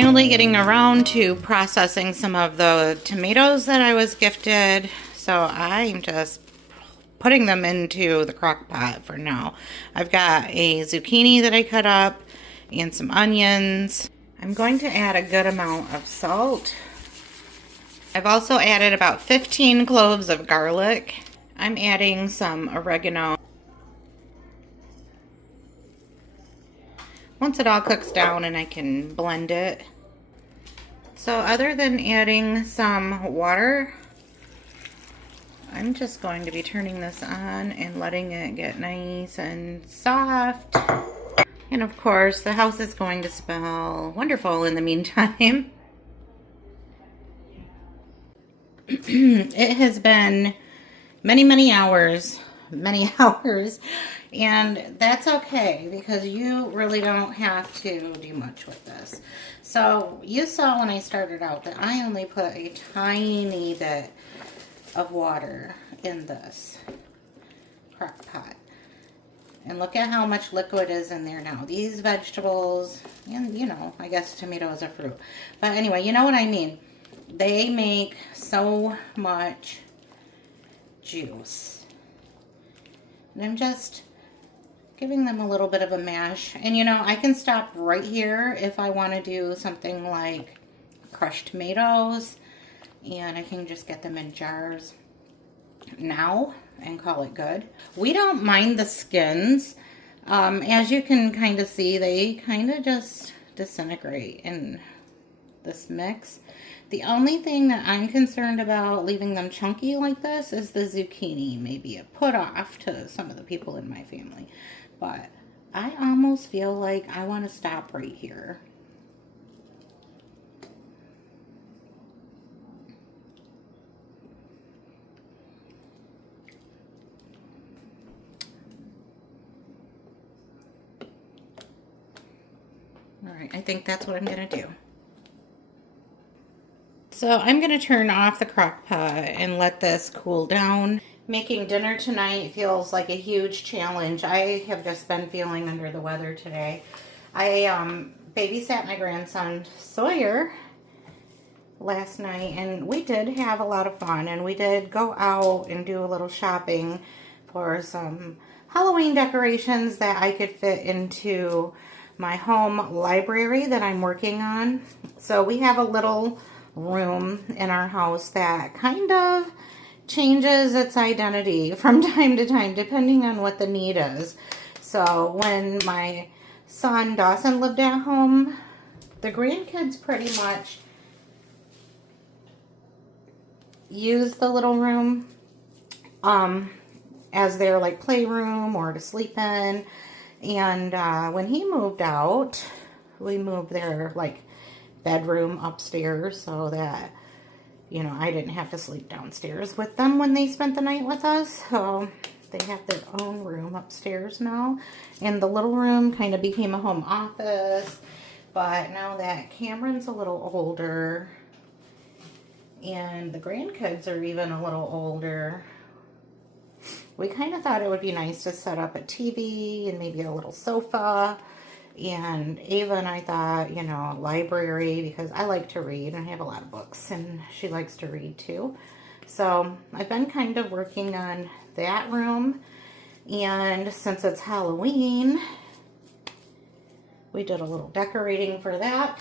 finally getting around to processing some of the tomatoes that I was gifted. So I'm just putting them into the crock pot for now. I've got a zucchini that I cut up and some onions. I'm going to add a good amount of salt. I've also added about 15 cloves of garlic. I'm adding some oregano. Once it all cooks down and I can blend it. So other than adding some water, I'm just going to be turning this on and letting it get nice and soft. And of course, the house is going to smell wonderful in the meantime. It has been many hours, and that's okay because you really don't have to do much with this. So you saw when I started out that I only put a tiny bit of water in this crock pot. And look at how much liquid is in there now. These vegetables, and you know, I guess tomatoes are fruit. But anyway, you know what I mean. They make so much juice. And I'm just giving them a little bit of a mash. And you know, I can stop right here if I want to do something like crushed tomatoes. And I can just get them in jars now and call it good. We don't mind the skins. As you can kind of see, they kind of just disintegrate in this mix. The only thing that I'm concerned about leaving them chunky like this is the zucchini. Maybe a put off to some of the people in my family. But I almost feel like I want to stop right here. All right, I think that's what I'm going to do. So I'm going to turn off the crock pot and let this cool down. Making dinner tonight feels like a huge challenge. I have just been feeling under the weather today. I babysat my grandson Sawyer last night, and we did have a lot of fun, and we did go out and do a little shopping for some Halloween decorations that I could fit into my home library that I'm working on. So we have a little room in our house that kind of changes its identity from time to time depending on what the need is. So when my son Dawson lived at home, the grandkids pretty much used the little room as their like playroom or to sleep in. And when he moved out, we moved their like bedroom upstairs so that, you know, I didn't have to sleep downstairs with them when they spent the night with us. So they have their own room upstairs now. And the little room kind of became a home office. But now that Cameron's a little older and the grandkids are even a little older, we kind of thought it would be nice to set up a TV and maybe a little sofa. And Ava and I thought, you know, a library, because I like to read and I have a lot of books and she likes to read too. So I've been kind of working on that room. And since it's Halloween, we did a little decorating for that.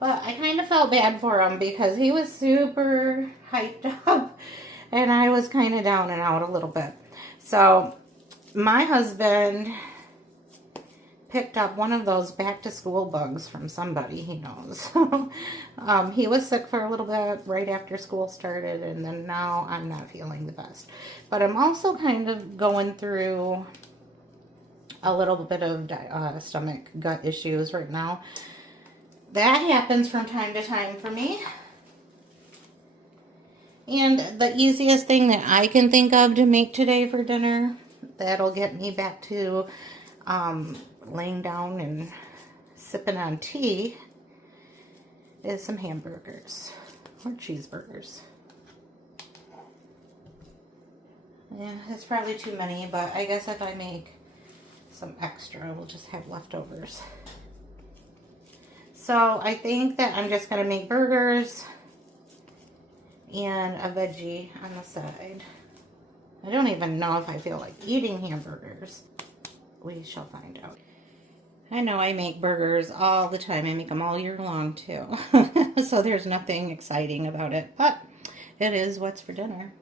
But I kind of felt bad for him because he was super hyped up and I was kind of down and out a little bit. So my husband picked up one of those back to school bugs from somebody he knows. He was sick for a little bit right after school started, and then now I'm not feeling the best. But I'm also kind of going through a little bit of stomach gut issues right now. That happens from time to time for me. And the easiest thing that I can think of to make today for dinner that'll get me back to laying down and sipping on tea is some hamburgers or cheeseburgers. Yeah, it's probably too many, but I guess if I make some extra, we'll just have leftovers. So I think that I'm just going to make burgers and a veggie on the side. I don't even know if I feel like eating hamburgers. We shall find out. I know I make burgers all the time. I make them all year long too. So there's nothing exciting about it, but it is what's for dinner.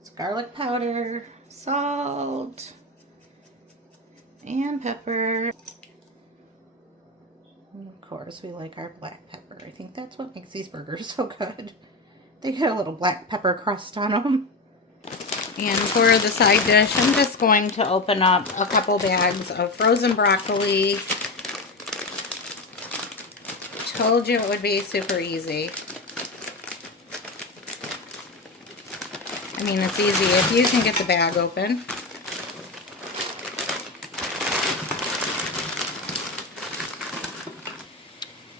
It's garlic powder, salt, and pepper. And of course, we like our black pepper. I think that's what makes these burgers so good. They get a little black pepper crust on them. And for the side dish, I'm just going to open up a couple bags of frozen broccoli. Told you it would be super easy. I mean, it's easy if you can get the bag open.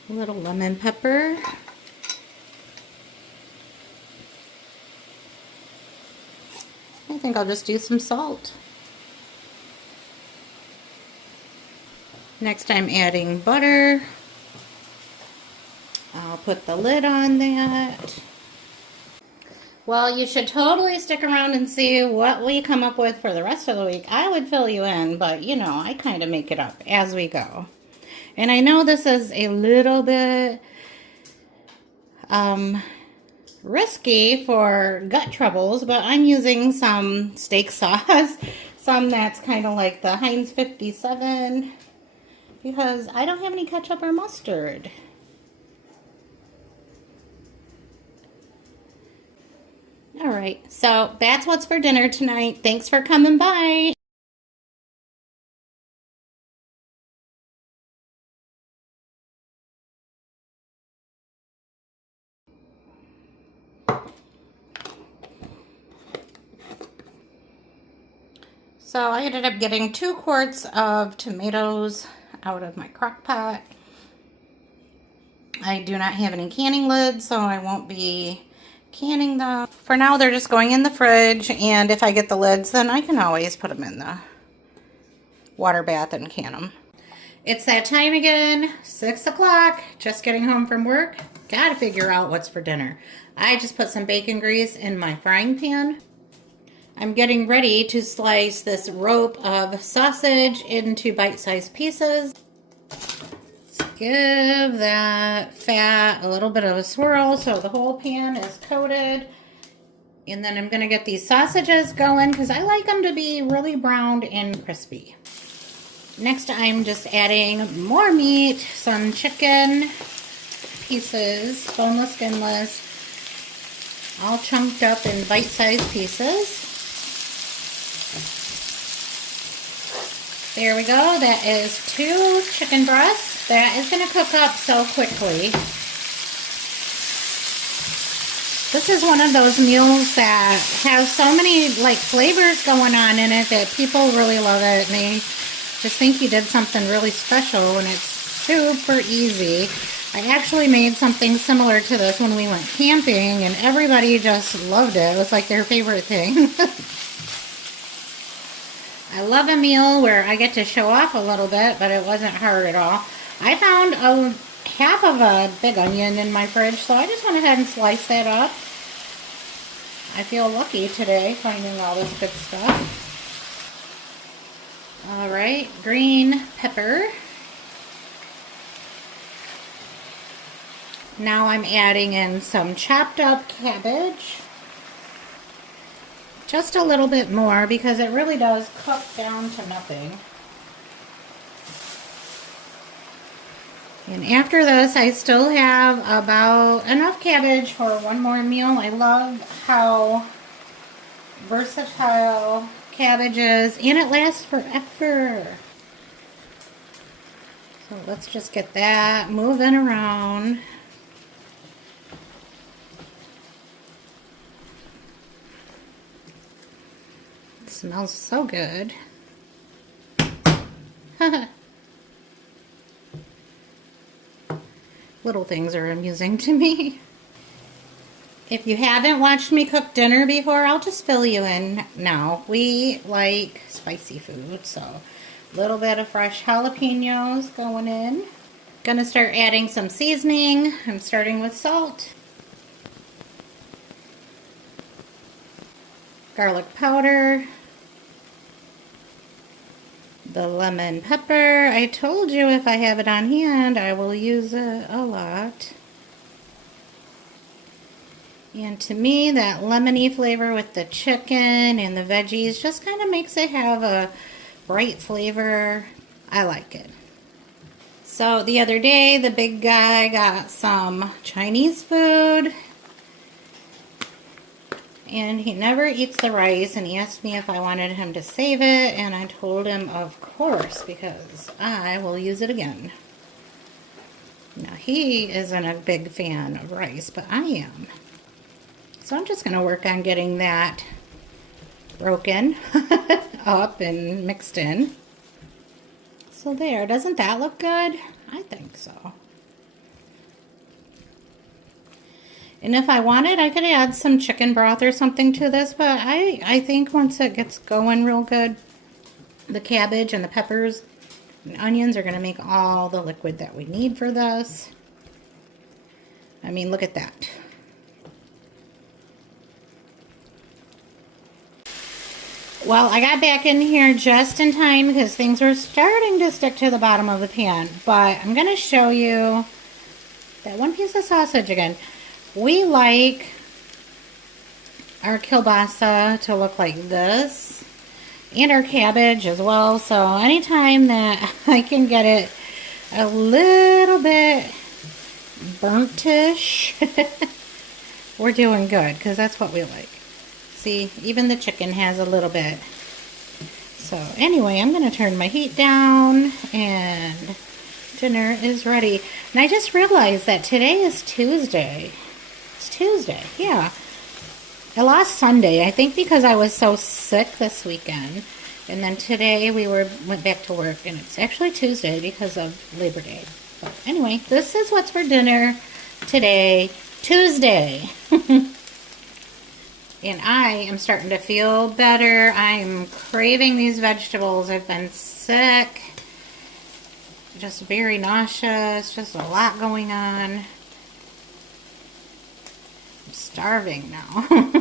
A little lemon pepper. I think I'll just do some salt. Next I'm adding butter. I'll put the lid on that. Well, you should totally stick around and see what we come up with for the rest of the week. I would fill you in, but you know, I kind of make it up as we go. And I know this is a little bit risky for gut troubles, but I'm using some steak sauce, some that's kind of like the Heinz 57, because I don't have any ketchup or mustard. All right, so that's what's for dinner tonight. Thanks for coming by. So I ended up getting 2 quarts of tomatoes out of my crock pot. I do not have any canning lids, so I won't be canning them. For now, they're just going in the fridge, and if I get the lids, then I can always put them in the water bath and can them. It's that time again, 6 o'clock, just getting home from work. Gotta figure out what's for dinner. I just put some bacon grease in my frying pan. I'm getting ready to slice this rope of sausage into bite-sized pieces. Let's give that fat a little bit of a swirl so the whole pan is coated. And then I'm gonna get these sausages going because I like them to be really browned and crispy. Next, I'm just adding more meat, some chicken pieces, boneless, skinless, all chunked up in bite-sized pieces. There we go. That is 2 chicken breasts. That is going to cook up so quickly. This is one of those meals that has so many like flavors going on in it that people really love it, and they just think you did something really special, and it's super easy. I actually made something similar to this when we went camping, and everybody just loved it. It was like their favorite thing. I love a meal where I get to show off a little bit, but it wasn't hard at all. I found half of a big onion in my fridge, so I just went ahead and sliced that up. I feel lucky today finding all this good stuff. All right, green pepper. Now I'm adding in some chopped up cabbage. Just a little bit more because it really does cook down to nothing. And after this, I still have about enough cabbage for one more meal. I love how versatile cabbage is, and it lasts forever. So let's just get that moving around. It smells so good. Little things are amusing to me. If you haven't watched me cook dinner before, I'll just fill you in now. We like spicy food, so a little bit of fresh jalapenos going in. Gonna start adding some seasoning. I'm starting with salt, garlic powder, the lemon pepper. I told you if I have it on hand, I will use it a lot. And to me, that lemony flavor with the chicken and the veggies just kind of makes it have a bright flavor. I like it. So the other day, the big guy got some Chinese food. And he never eats the rice, and he asked me if I wanted him to save it, and I told him of course, because I will use it again. Now, he isn't a big fan of rice, but I am. So I'm just going to work on getting that broken up and mixed in. So there, doesn't that look good? I think so. And if I wanted, I could add some chicken broth or something to this, but I think once it gets going real good, the cabbage and the peppers and onions are going to make all the liquid that we need for this. I mean, look at that. Well, I got back in here just in time because things were starting to stick to the bottom of the pan, but I'm going to show you that one piece of sausage again. We like our kielbasa to look like this, and our cabbage as well, so anytime that I can get it a little bit burnt-ish, we're doing good, because that's what we like. See, even the chicken has a little bit. So anyway, I'm going to turn my heat down, and dinner is ready. And I just realized that today is Tuesday. Tuesday, yeah. I lost Sunday, I think because I was so sick this weekend. And then today we went back to work, and it's actually Tuesday because of Labor Day. But anyway, this is what's for dinner today, Tuesday. And I am starting to feel better. I'm craving these vegetables. I've been sick. Just very nauseous, just a lot going on. Starving now.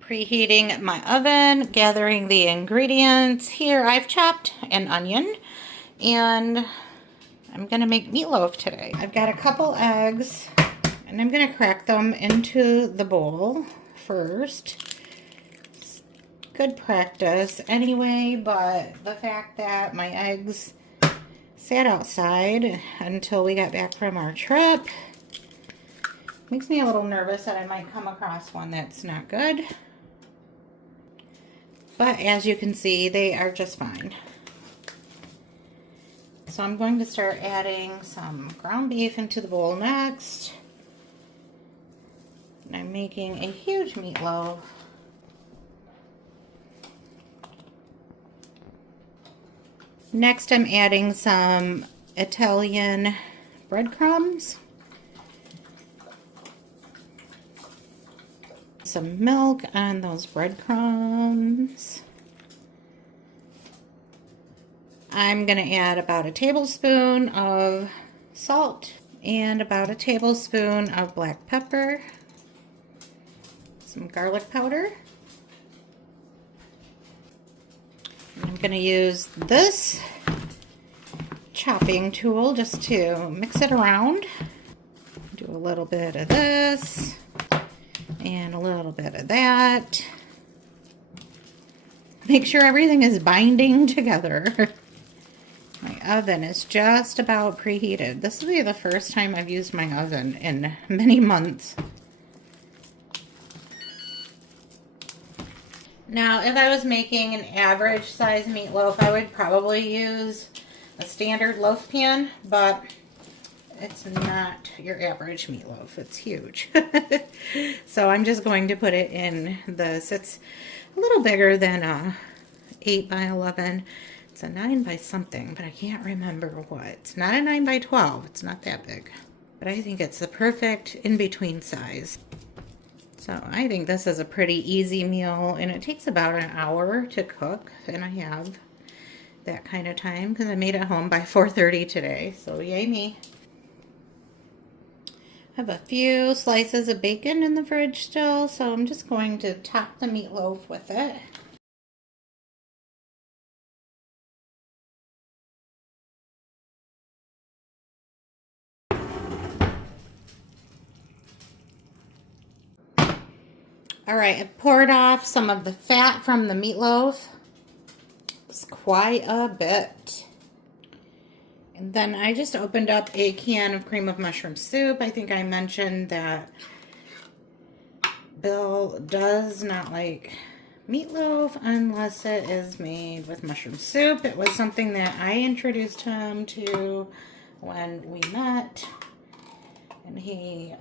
Preheating my oven, gathering the ingredients. Here I've chopped an onion, and I'm gonna make meatloaf today. I've got a couple eggs, and I'm gonna crack them into the bowl first. Good practice anyway, but the fact that my eggs sat outside until we got back from our trip makes me a little nervous that I might come across one that's not good. But as you can see, they are just fine. So I'm going to start adding some ground beef into the bowl next. And I'm making a huge meatloaf. Next, I'm adding some Italian breadcrumbs, some milk on those breadcrumbs. I'm going to add about a tablespoon of salt and about a tablespoon of black pepper, some garlic powder. I'm going to use this chopping tool just to mix it around. Do a little bit of this and a little bit of that. Make sure everything is binding together. My oven is just about preheated. This will be the first time I've used my oven in many months. Now, if I was making an average size meatloaf, I would probably use a standard loaf pan, but it's not your average meatloaf. It's huge. So I'm just going to put it in this. It's a little bigger than a 8 by 11. It's a 9 by something, but I can't remember what. It's not a 9 by 12. It's not that big. but I think it's the perfect in-between size. So I think this is a pretty easy meal, and it takes about an hour to cook, and I have that kind of time because I made it home by 4:30 today, so yay me. I have a few slices of bacon in the fridge still, so I'm just going to top the meatloaf with it. All right, I poured off some of the fat from the meatloaf. It's quite a bit. And then I just opened up a can of cream of mushroom soup. I think I mentioned that Bill does not like meatloaf unless it is made with mushroom soup. It was something that I introduced him to when we met, and he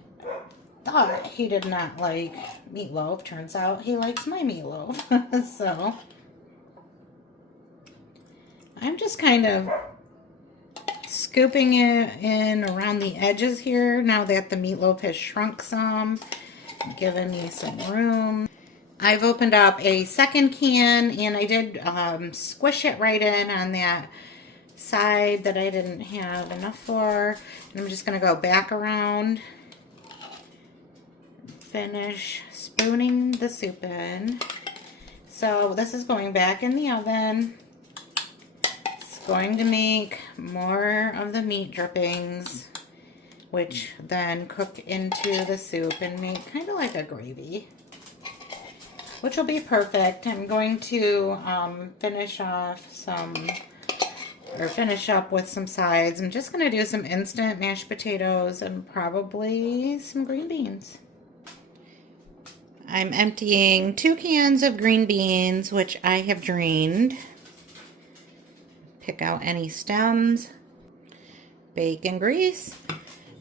thought he did not like meatloaf. Turns out he likes my meatloaf. So I'm just kind of scooping it in around the edges here now that the meatloaf has shrunk some, giving me some room. I've opened up a second can, and I did squish it right in on that side that I didn't have enough for. And I'm just going to go back around, finish spooning the soup in. So this is going back in the oven. It's going to make more of the meat drippings, which then cook into the soup and make kind of like a gravy, which will be perfect. I'm going to finish up with some sides. I'm just going to do some instant mashed potatoes and probably some green beans. I'm emptying 2 cans of green beans, which I have drained. Pick out any stems. Bacon grease.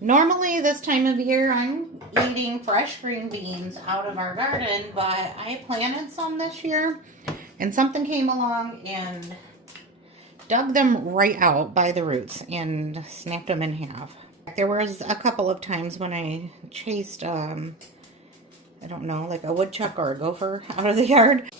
Normally this time of year I'm eating fresh green beans out of our garden, but I planted some this year and something came along and dug them right out by the roots and snapped them in half. There was a couple of times when I chased, I don't know, like a woodchuck or a gopher out of the yard.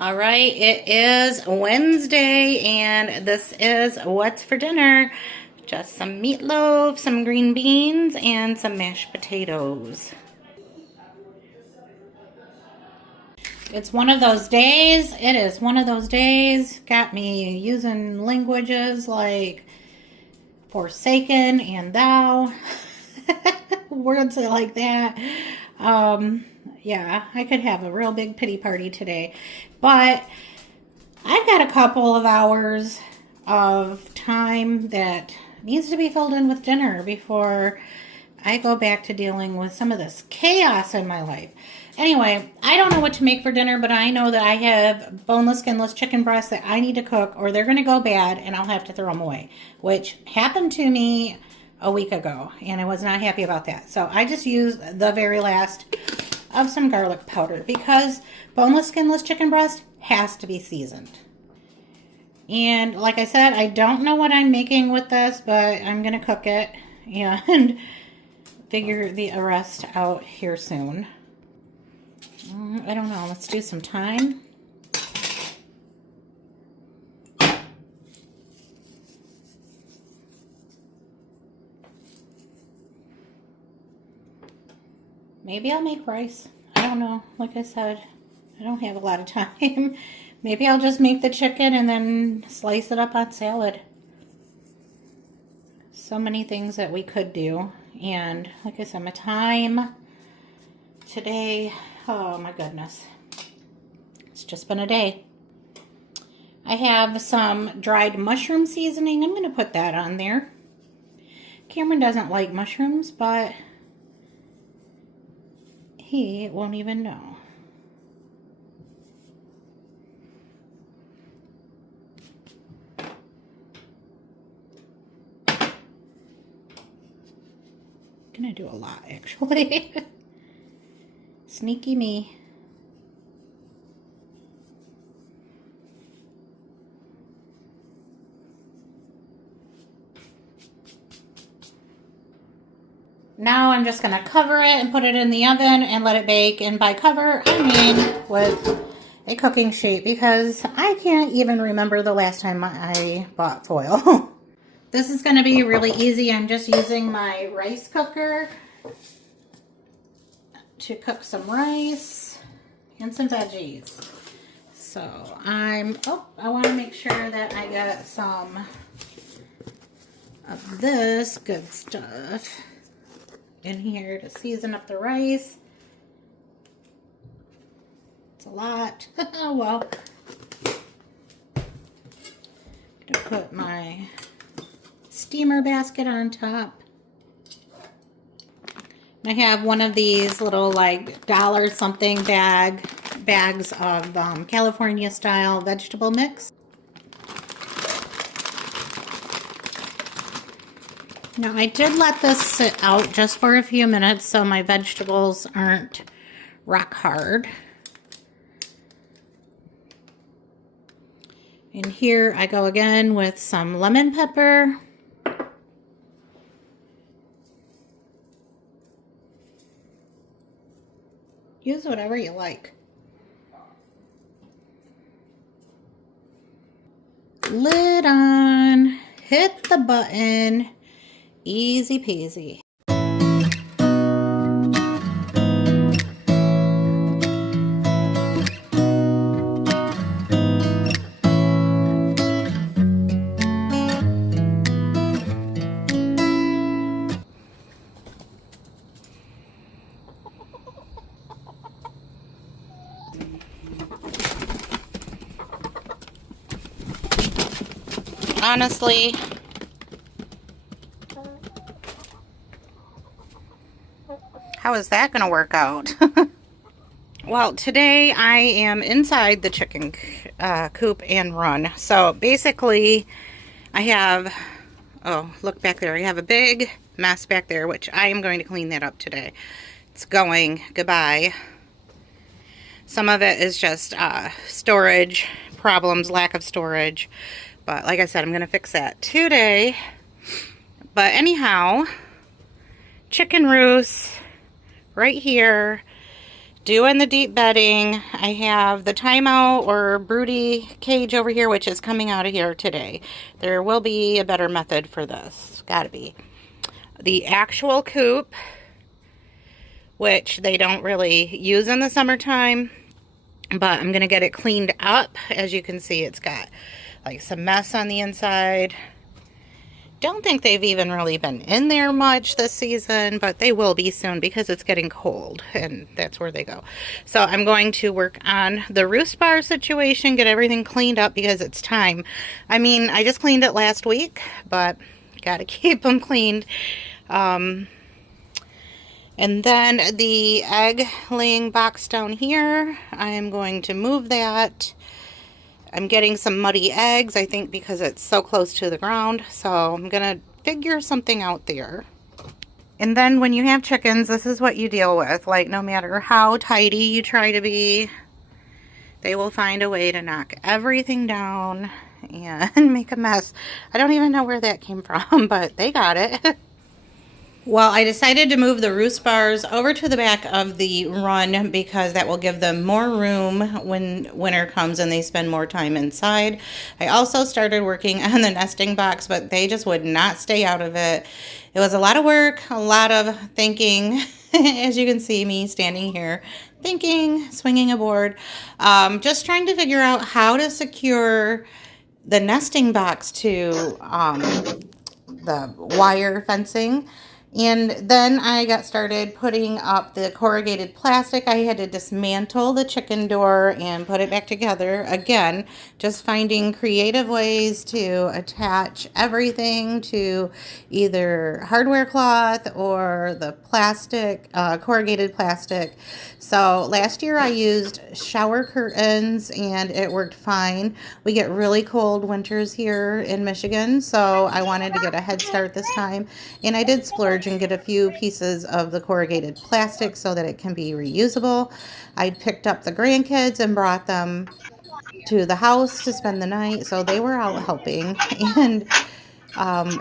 All right, it is Wednesday, and this is what's for dinner. Just some meatloaf, some green beans, and some mashed potatoes. It's one of those days. It is one of those days. Got me using languages like forsaken and thou. Words like that. Yeah, I could have a real big pity party today. But I've got a couple of hours of time that needs to be filled in with dinner before I go back to dealing with some of this chaos in my life. Anyway, I don't know what to make for dinner, but I know that I have boneless, skinless chicken breasts that I need to cook or they're going to go bad and I'll have to throw them away, which happened to me a week ago, and I was not happy about that. So I just used the very last of some garlic powder because boneless, skinless chicken breast has to be seasoned. And like I said, I don't know what I'm making with this, but I'm going to cook it and figure the rest out here soon. I don't know. Let's do some thyme. Maybe I'll make rice. I don't know. Like I said, I don't have a lot of time. Maybe I'll just make the chicken and then slice it up on salad. So many things that we could do. And like I said, my time today, oh my goodness. It's just been a day. I have some dried mushroom seasoning. I'm going to put that on there. Cameron doesn't like mushrooms, but he won't even know. Gonna do a lot, actually. Sneaky me. Now I'm just gonna cover it and put it in the oven and let it bake. And by cover, I mean with a cooking sheet, because I can't even remember the last time I bought foil. This is gonna be really easy. I'm just using my rice cooker to cook some rice and some veggies. So I want to make sure that I got some of this good stuff in here to season up the rice. It's a lot. Well, I'm gonna put my steamer basket on top. I have one of these little like dollar something bags of California style vegetable mix. Now I did let this sit out just for a few minutes so my vegetables aren't rock hard. And here I go again with some lemon pepper. Use whatever you like. Lid on, hit the button, easy peasy. Honestly, how is that going to work out? Well, today I am inside the chicken coop and run. So basically, I have, oh, look back there. I have a big mess back there, which I am going to clean that up today. It's going goodbye. Some of it is just storage problems, lack of storage. But like I said, I'm going to fix that today. But anyhow, chicken roost right here, doing the deep bedding. I have the timeout or broody cage over here, which is coming out of here today. There will be a better method for this. Gotta be. The actual coop, which they don't really use in the summertime, but I'm going to get it cleaned up. As you can see, it's got like some mess on the inside. Don't think they've even really been in there much this season, but they will be soon because it's getting cold and that's where they go. So I'm going to work on the roost bar situation, get everything cleaned up because it's time. I mean, I just cleaned it last week, but gotta keep them cleaned. And then the egg laying box down here, I am going to move that. I'm getting some muddy eggs, I think, because it's so close to the ground. So I'm going to figure something out there. And then when you have chickens, this is what you deal with. Like, no matter how tidy you try to be, they will find a way to knock everything down and make a mess. I don't even know where that came from, but they got it. Well, I decided to move the roost bars over to the back of the run because that will give them more room when winter comes and they spend more time inside. I also started working on the nesting box, but they just would not stay out of it. It was a lot of work, a lot of thinking, as you can see me standing here thinking, swinging a board, just trying to figure out how to secure the nesting box to the wire fencing. And then I got started putting up the corrugated plastic. I had to dismantle the chicken door and put it back together. Again, just finding creative ways to attach everything to either hardware cloth or the plastic, corrugated plastic. So last year I used shower curtains and it worked fine. We get really cold winters here in Michigan, so I wanted to get a head start this time. And I did splurge and get a few pieces of the corrugated plastic so that it can be reusable. I picked up the grandkids and brought them to the house to spend the night, so they were out helping and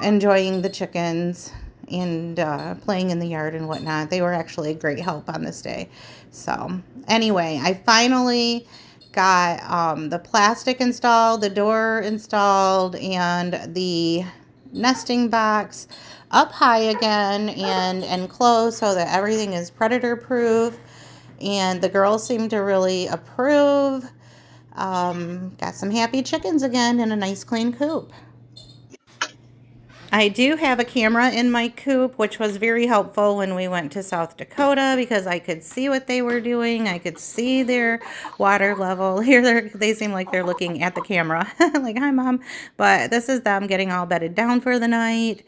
enjoying the chickens and playing in the yard and whatnot. They were actually a great help on this day. So anyway, I finally got the plastic installed, the door installed, and the nesting box up high again and enclosed so that everything is predator proof. And the girls seem to really approve. Got some happy chickens again in a nice clean coop. I do have a camera in my coop, which was very helpful when we went to South Dakota because I could see what they were doing. I could see their water level. Here they seem like they're looking at the camera like, hi, Mom. But this is them getting all bedded down for the night.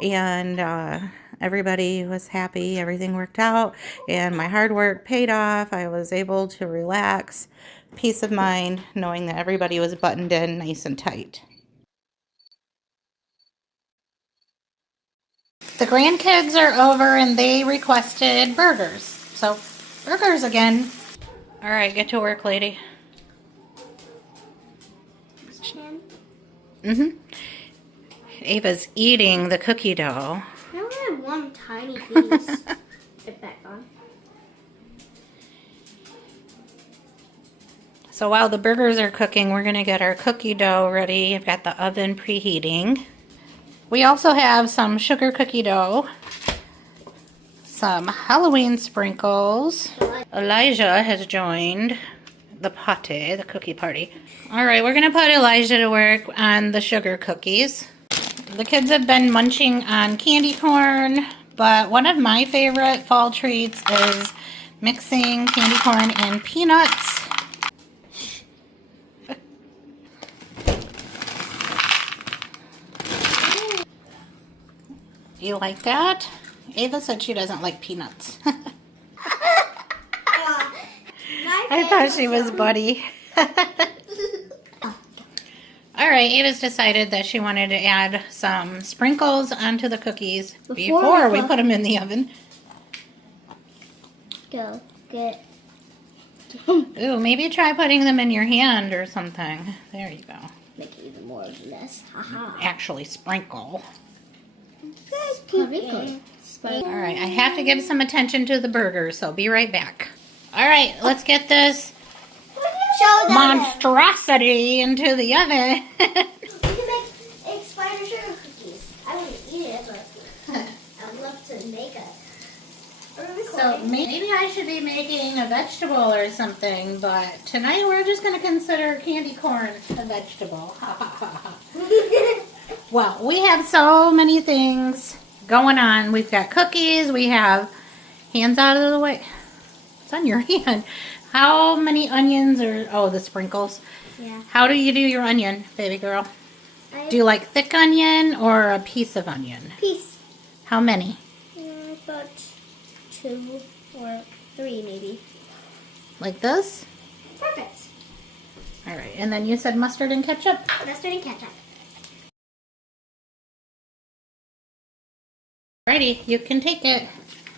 And everybody was happy. Everything worked out. And my hard work paid off. I was able to relax. Peace of mind knowing that everybody was buttoned in nice and tight. The grandkids are over and they requested burgers. So, burgers again. All right, get to work, lady. Ava's eating the cookie dough. I only have one tiny piece. Put it back on. So while the burgers are cooking, we're going to get our cookie dough ready. I've got the oven preheating. We also have some sugar cookie dough, some Halloween sprinkles. Elijah has joined the party, the cookie party. All right, we're going to put Elijah to work on the sugar cookies. The kids have been munching on candy corn, but one of my favorite fall treats is mixing candy corn and peanuts. You like that? Ava said she doesn't like peanuts. I thought she was Buddy. Alright, Ava's decided that she wanted to add some sprinkles onto the cookies before we put them in the oven. Go get. Ooh, maybe try putting them in your hand or something. There you go. Make it even more of a mess. Haha. Actually sprinkle. Alright, I have to give some attention to the burger, so be right back. Alright, let's get this monstrosity into the oven. You can make spider sugar cookies. I wouldn't eat it, but I'd love to make it. So maybe I should be making a vegetable or something, but tonight we're just going to consider candy corn a vegetable. Well, we have so many things going on. We've got cookies. We have hands out of the way. It's on your hand. How many onions are... Oh, the sprinkles. Yeah. How do you do your onion, baby girl? Do you like thick onion or a piece of onion? Piece. How many? About 2 or 3 maybe. Like this? Perfect. All right. And then you said mustard and ketchup? Mustard and ketchup. Alrighty, you can take it.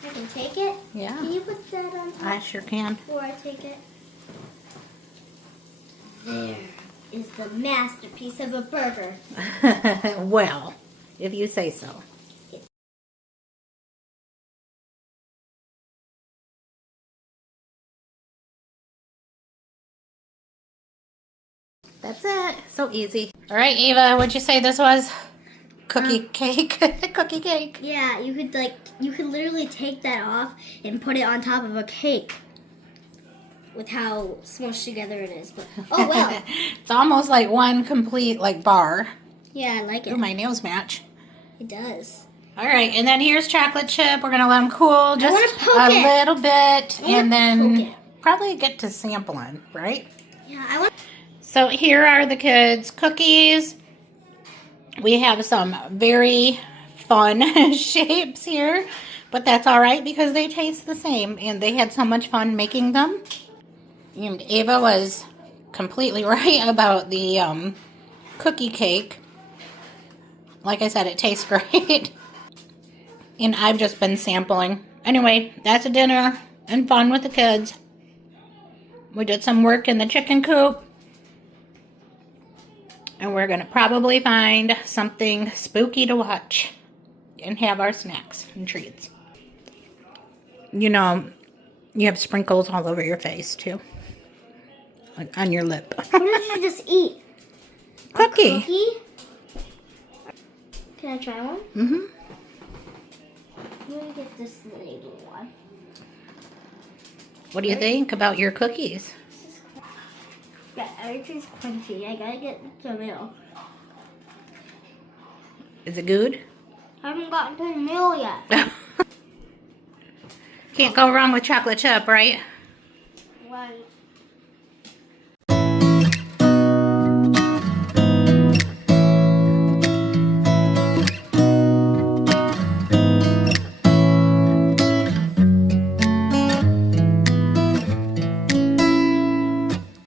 I can take it? Yeah. Can you put that on top? I sure can. Before I take it. There is the masterpiece of a burger. Well, if you say so. That's it. So easy. All right, Ava, what'd you say this was? Cookie cake? Cookie cake. Yeah, you could literally take that off and put it on top of a cake. With how smushed together it is. But oh well. It's almost like one complete bar. Yeah, I like it. Ooh, my nails match. It does. All right, and then here's chocolate chip. We're gonna let them cool just a little bit, and then probably get to sampling, right? Yeah, I want. So here are the kids' cookies. We have some very fun shapes here, but that's all right because they taste the same, and they had so much fun making them. And Ava was completely right about the cookie cake. Like I said, it tastes great. And I've just been sampling. Anyway, that's a dinner and fun with the kids. We did some work in the chicken coop. And we're going to probably find something spooky to watch. And have our snacks and treats. You know, you have sprinkles all over your face too. Like on your lip. What did you just eat? Cookie. A cookie? Can I try one? Mm-hmm. Let me get this little one. What do you think about your cookies? Yeah, everything's crunchy. I gotta get the milk. Is it good? I haven't gotten to the meal yet. Can't go wrong with chocolate chip, right? Right.